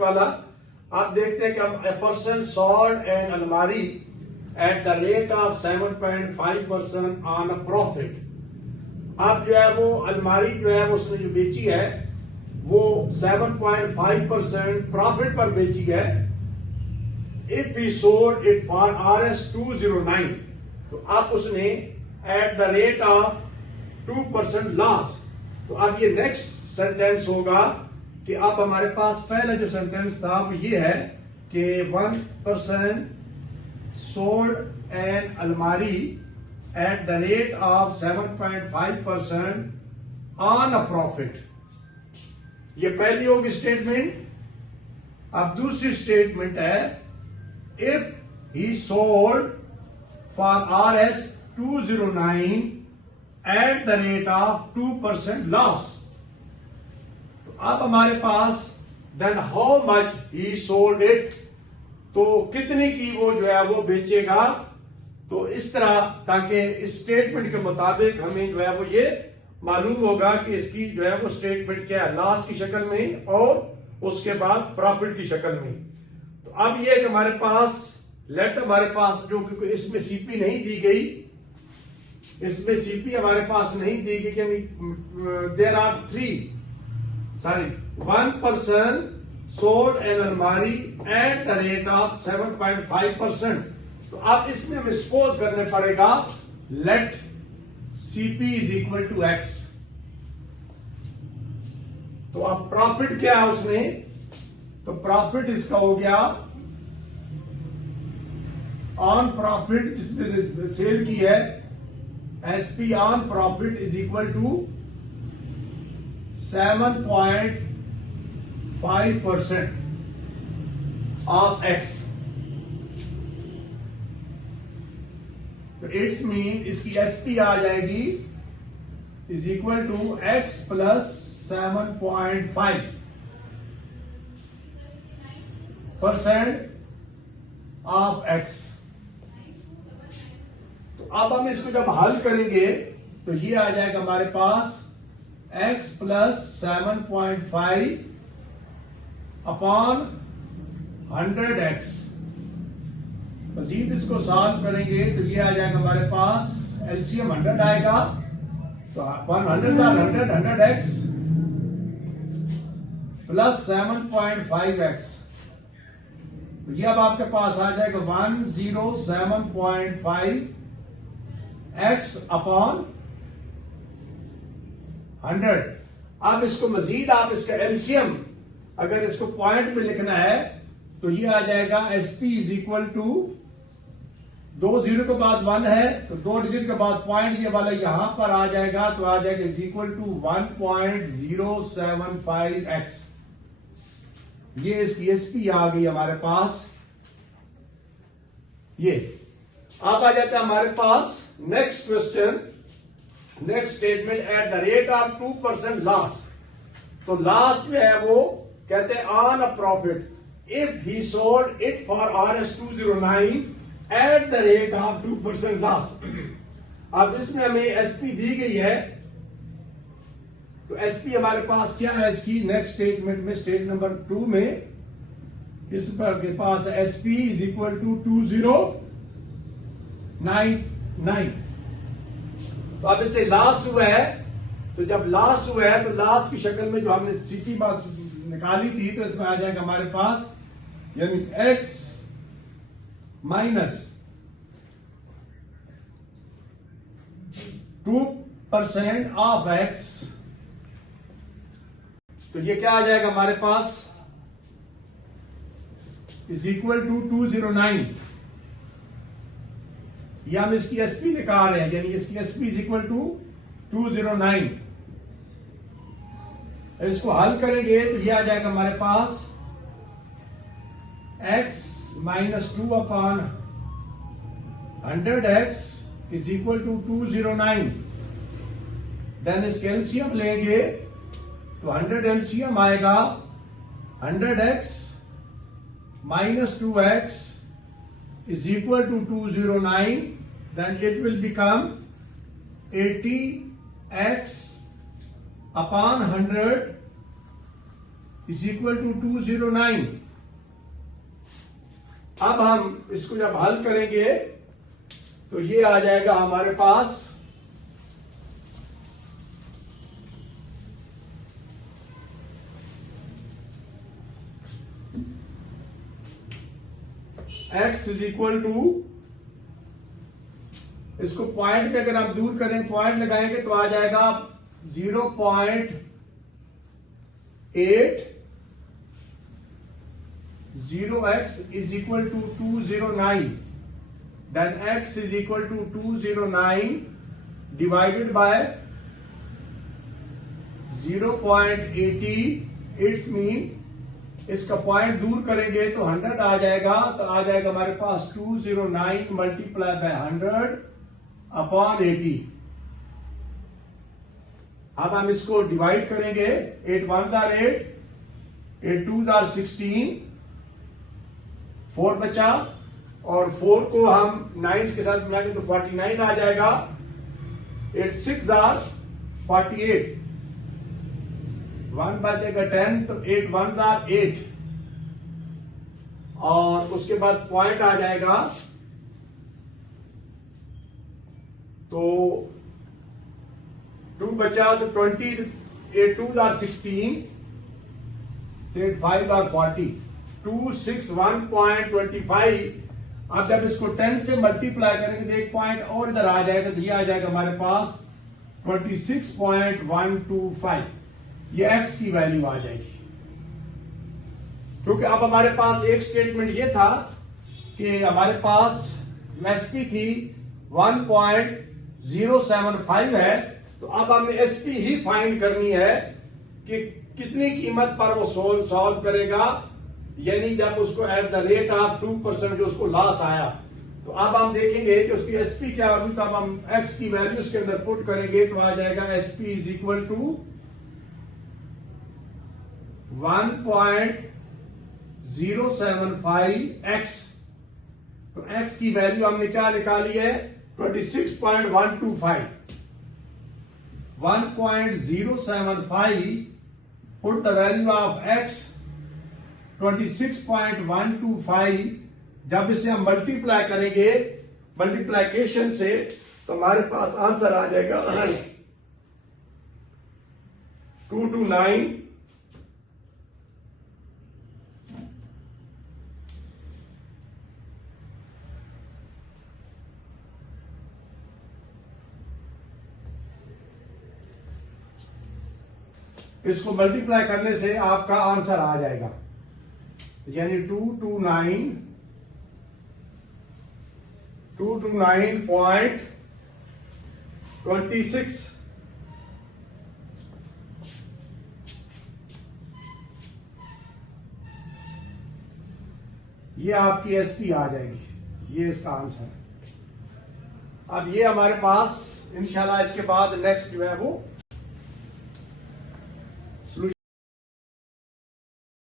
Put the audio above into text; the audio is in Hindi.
वाला। आप देखते हैं कि a person sold an अलमारी at the rate of 7.5% on a profit। अब जो है वो अलमारी जो है उसने जो बेची है वो 7.5% प्रॉफिट पर बेची है। If we sold it for RS 209, तो अब उसने at the rate of 2% loss. तो अब ये नेक्स्ट सेंटेंस होगा कि अब हमारे पास पहला जो सेंटेंस था वो ये है कि 1% sold an अलमारी at the rate of 7.5% on a profit। ये पहली होगी स्टेटमेंट। अब दूसरी स्टेटमेंट है if he sold for RS 209 at the rate of 2% loss। तो अब हमारे पास then how much he sold it, तो कितने की वो जो है वो बेचेगा। तो इस तरह ताकि इस स्टेटमेंट के मुताबिक हमें जो है वो ये मालूम होगा कि इसकी जो है वो स्टेटमेंट क्या है, लॉस की शक्ल में और उसके बाद प्रॉफिट की शक्ल में। तो अब ये हमारे पास लेट हमारे पास जो कि इसमें सीपी नहीं दी गई, इसमें सीपी हमारे पास नहीं दी गई, यानी देयर आर 1% सोल्ड एन अलमारी एट द रेट ऑफ 7.5%। तो अब इसमें हमें सपोज करने पड़ेगा let CP is equal to x. तो अब प्रॉफिट क्या है उसमें, तो प्रॉफिट इसका हो गया ऑन प्रॉफिट जिसने सेल की है, SP on profit is equal to 7.5% of x. तो इट्स मीन इसकी एसपी आ जाएगी is equal to x plus 7.5% of x. तो अब हम इसको जब हल करेंगे तो ये आ जाएगा हमारे पास x प्लस 7.5 अपॉन 100x। मजीद इसको सॉल्व करेंगे तो ये आ जाएगा हमारे पास एलसीएम 100 आएगा। तो 100x प्लस 7.5x, तो ये अब आपके पास आ जाएगा 107.5x अपॉन 100। अब इसको मजीद आप इसका एलसीएम अगर इसको पॉइंट में लिखना है तो ये आ जाएगा SP is equal to 2 zero के बाद 1 है तो 2 डिजिट के बाद पॉइंट ये वाला यहां पर आ जाएगा, तो आ जाएगा इज इक्वल टू 1.075x। ये इसकी एसपी आ गई हमारे पास। ये अब आ जाता है हमारे पास next question, next statement at the rate of 2% loss. तो लास्ट में है वो कहते हैं on a profit if he sold it for RS 209 at the rate of 2% loss. अब इसमें हमें एसपी दी गई है, तो एसपी हमारे पास क्या है इसकी नेक्स्ट स्टेटमेंट में, स्टेट नंबर 2 में इस पर के पास एसपी इज इक्वल टू 2099। तो अब इससे लॉस हुआ है, तो जब लॉस हुआ है तो लॉस की शक्ल में जो हमने सीपी बात निकाली थी तो इसमें आ जाएगा हमारे पास यानी x माइनस 2% ऑफ x। तो ये क्या आ जाएगा हमारे पास इज इक्वल टू 209। ये हम इसकी एसपी निकाल रहे हैं, यानी इसकी एसपी इज इक्वल टू 209। इसको हल करेंगे तो ये आ जाएगा हमारे पास x minus 2 upon 100x is equal to 209। Then इसके एलसीएम लेंगे तो 100 एलसीएम आएगा 100x minus 2x is equal to 209, then it will become 80x upon 100 is equal to 209। अब हम इसको जब हल करेंगे तो ये आ जाएगा हमारे पास x इज इक्वल टू, इसको पॉइंट पे अगर आप दूर करें, पॉइंट लगाएंगे तो आ जाएगा 0.8 0x is equal to 209, then x is equal to 209 divided by 0.80, it's mean इसका पॉइंट दूर करेंगे तो 100 आ जाएगा, तो आ जाएगा हमारे पास 209 मल्टीप्लाई बाय 100 अपॉन 80। अब हम इसको डिवाइड करेंगे, 8 1s are 8, 8 2s are 16, 4 बचा और 4 को हम 9 के साथ मिलाएंगे तो 49 आ जाएगा, 8 6 are 48, 1 बचेगा 10, तो 8 1s are 8 और उसके बाद पॉइंट आ जाएगा तो 2 बचा तो 20, 8 2s are 16, 8 5s are 40, 261.25। अब जब इसको 10 से मल्टीप्लाई करेंगे तो एक पॉइंट और इधर आ जाएगा, तो ये आ जाएगा हमारे पास 26.125, ये x की वैल्यू आ जाएगी। क्योंकि अब हमारे पास एक स्टेटमेंट ये था कि हमारे पास एसपी थी 1.075 है, तो अब हमें एसपी ही फाइंड करनी है कि कितनी कीमत पर वो सॉल्व करेगा, यानी जब उसको एट द रेट ऑफ 2% जो उसको लॉस आया। तो अब हम देखेंगे कि उसकी एसपी क्या होगी, तो अब हम एक्स की वैल्यू उसके अंदर पुट करेंगे तो आ जाएगा SP is equal to 1.075x। तो x की वैल्यू हमने क्या निकाली है 26.125, 1.075 put the value of x 26.125। जब इसे हम मल्टीप्लाई करेंगे मल्टीप्लीकेशन से तो हमारे पास आंसर आ जाएगा 229। इसको मल्टीप्लाई करने से आपका आंसर आ जाएगा, यानी 229.26। ये आपकी एसपी आ जाएगी, ये इसका आंसर है। अब ये हमारे पास इंशाल्लाह इसके बाद नेक्स्ट जो है वो